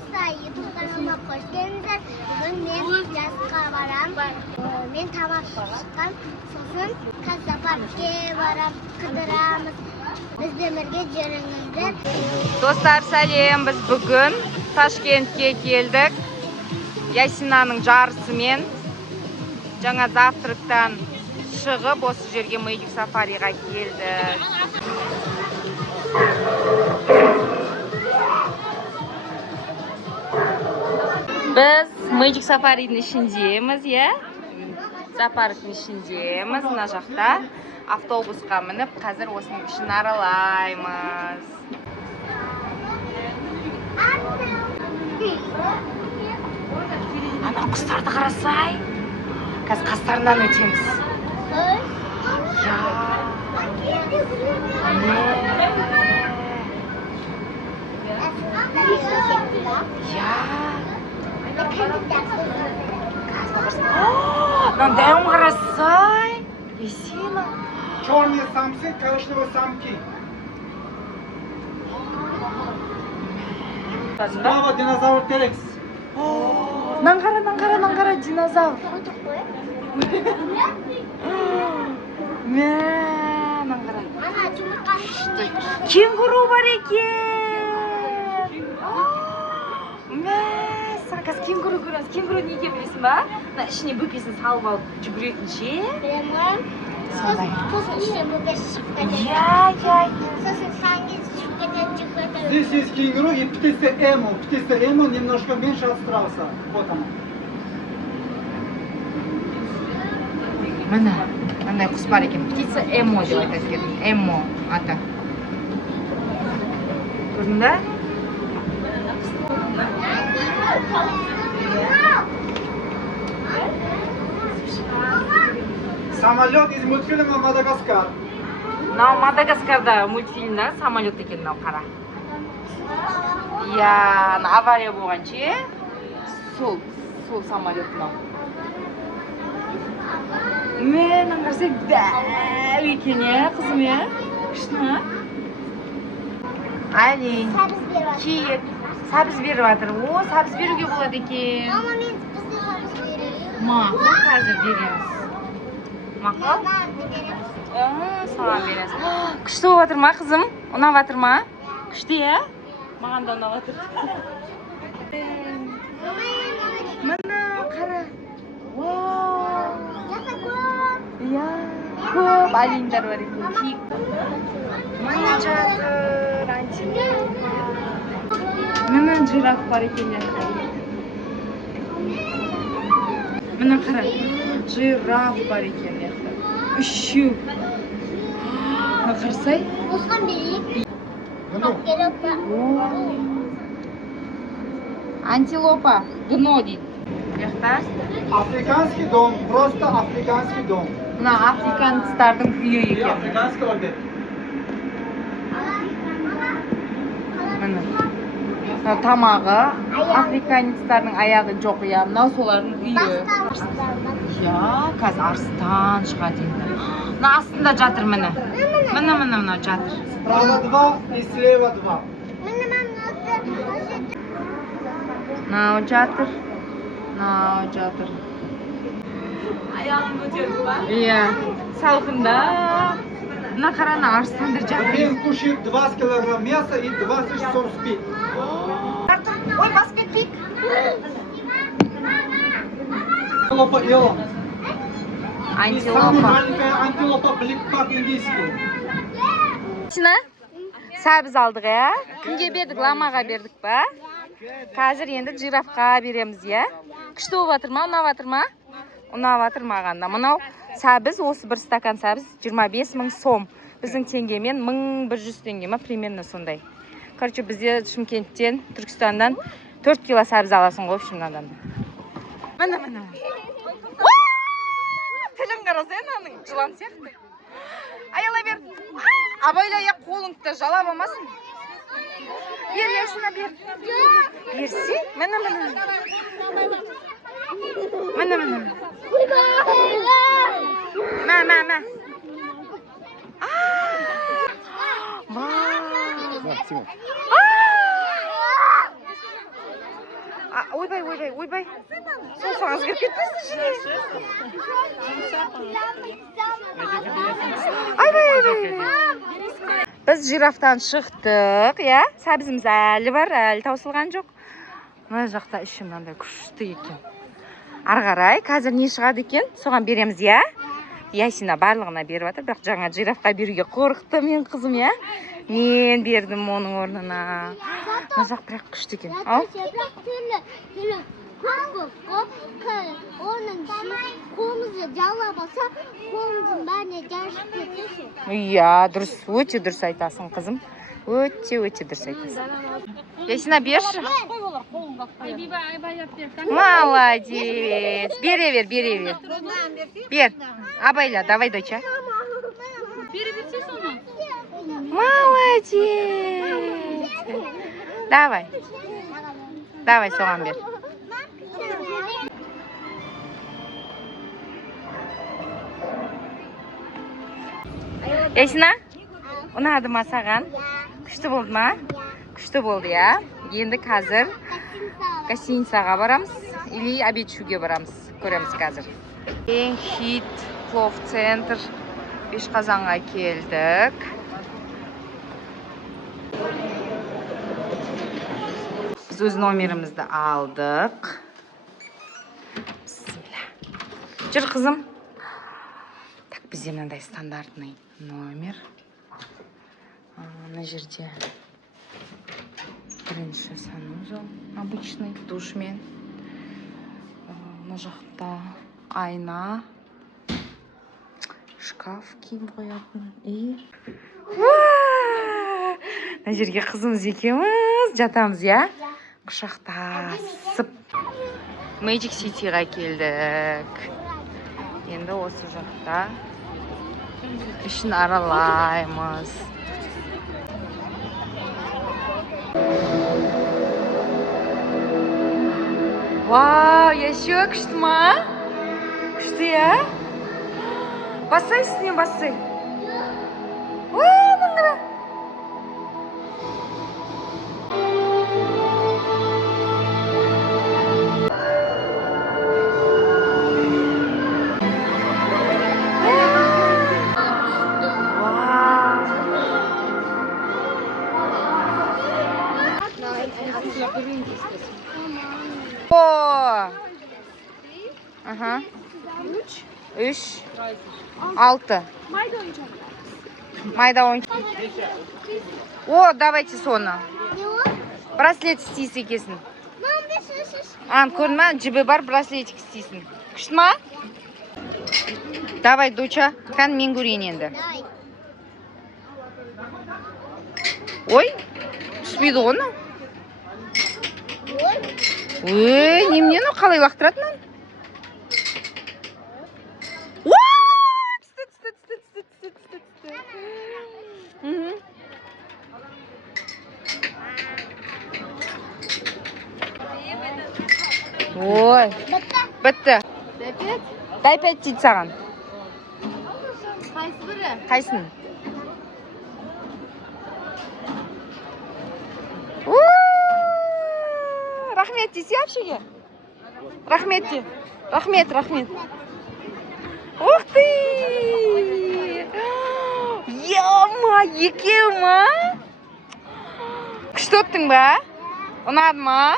болса, YouTube kanalıma hoş geldiniz. Bugün men yazığa baram. Men tamam çıqqan. So'sin katta parkka baram, qidiramiz. Biz birga jo'ringizlar. Do'stlar, salom. Biz bugun Toshkentga keldik. Yasinaning jarisimen жаңа завтрактан шығып, осы жерге Magic Safari'ға келдік. Biz Magic Safari'nin ішіндеміз, зоопарктың ішіндеміз. Мына жақта автобусқа мініп, қазір осының ішін аралаймыз. Ана құстарды қарасай, қазір қастарынан өтеміз. Мынандай қарасай, Есина. Черные самцы, коричневые самки. Справа динозавр Терекс. Наңғара, динозавр. Наңғара. Кенгуру бар екен. Қазір кенгуру көреміз. Кенгуру неге білесің ба? Ішіне бөпесін салып алып жүгіретін ше. Білемін. Сосын ішіне бөпесі шығып кетеді. Сосын саңгіз шығып кетеді, жүгіреді. Здесь есть кенгуру и птица Эмо. Птица Эмо немножко меньше от страуса. Вот она. Мындай құс бар екен. Птица Эмо деп айтады екен. Эмо аты. Көрдің бе? Самолет из мультфильма Мадагаскар. Мынау Мадагаскарда мультфильмда самолет екен мынау қара. Авария болған ше. Сол самолет мынау. Менің қарсай дәу екен, қызым, күшті. Әлен, киет, сәбіз беріп жатыр. Сәбіз беруге болады екен. Мама, мен бізде сәбіз берейін. Мақұл, қазір береміз. Мақұл? Саған береміз. Күшті болып жатыр ма, қызым? Ұнап жатыр ма? Күшті, маған да ұнап жатыр. Мына қара. Көп алиндер бар екен, киік. Мына жатыр, антилоп. Мына жираф бар екен. Мына қара, жираф бар екен. Үшеу. Қарсай? Осыған берейік. Антилопа, гно дейді. Африканский дом, просто африканский дом. Мына африканецтардың үйі екен. Африканский орден. Міне. Тамағы, африканецтардың аяғы жоқ, мынау солардың үйі. Қазір арыстан шығады енді. Мына астында жатыр, міне. Мына жатыр. Справа 2 и слева 2. Мынау жатыр. Салқында. Мына қараны арыстандар жатыр. Один кушает 20 килограмм мяса и 20 часов спит. Ой, басып кетпейік. Антилопа Элон. И самая Антилопа. маленькая антилопа Бликбак индийский. Сәбіз алдық, Кімге бердік? Ламаға бердік па? Қазір енді жирафқа береміз, Күшті болып жатыр ма? Ұнап жатыр ма? Ұнап жатыр мағанда. Мынау сәбіз, осы бір стакан сәбіз 25 000 сом. Біздің теңгемен 1100 теңге ма, примерно сондай. Короче, бізде Шымкенттен, Түркістандан 4 кило сәбіз аласың ғой, шымнадан. Міне. Тілін қарасай, ананың жылан сияқты. Аяла бер. Абайла, қолыңды жалап алмасын. Бер, Ясина, бер. Берсе? Міне. Мә. ойбай. Саусағыңыз кіріп кетпесін ішіне. Айбай. Біз жирафтан шықтық, я? Сәбізіміз әлі бар, әлі таусылған жоқ. Мына жақта іші мынандай күшті екен. Ары қарай, қазір не шығады екен? Соған береміз, я? Ясина барлығына беріп жатыр, бірақ жаңа жирафқа беруге қорықты мен қызым, я? Мен бердім оның орнына. Мына жақ бірақ күшті екен. Ау? Оның қолымызды жалап алса, қолымыздың бәріне жарышып кетеді. Иә, дұрыс, өте дұрыс айтасың, қызым. Өте дұрыс айтасың. Ясина, берші. Молодец. Бере бер. Бер. Абайла, давай, доча. Молодец. Давай, соған бер. Ясина, ұнады ма саған? Күшті болды ма? Күшті болды, я? Енді қазір гостиницаға барамыз, или обед ішуге барамыз. Көреміз қазір. Ең хит плов центр Бешқазанға келдік. Біз өз номерімізді алдық. Жүр, қызым. Так, бізде мынандай стандартный номер. Мына жерде бірінші санузел, обычный, душмен. Мына жақта айна, шкаф киім қоятын. И мына жерге қызымыз екеуміз жатамыз, я? Құшақтасып. Magic City'ға келдік. Енді осы жақта ішін аралаймыз. Вау, еще күшті ма? Күшті, я? Басай үстіне, басай. Маңыра. О! Ага. 3, 6. Майда ойын. О, давайте соны. Браслет істейсі екесін. Көрін ма? Жібі бар, браслетик істейсін. Күшті ма? Давай, доча. Қан мен көрейін енді. Ой, түспейді оны. Ой, неменен о, қалай лақтыратынан? Ой, бітті. Дай 5 дейді саған. Қайсы бірі? Қайсын? Рахмет десе әпшеге? Рахмет де. Рахмет. Ух ты! Ема, екеу ма? Күшті өттің ба? Ұнады ма?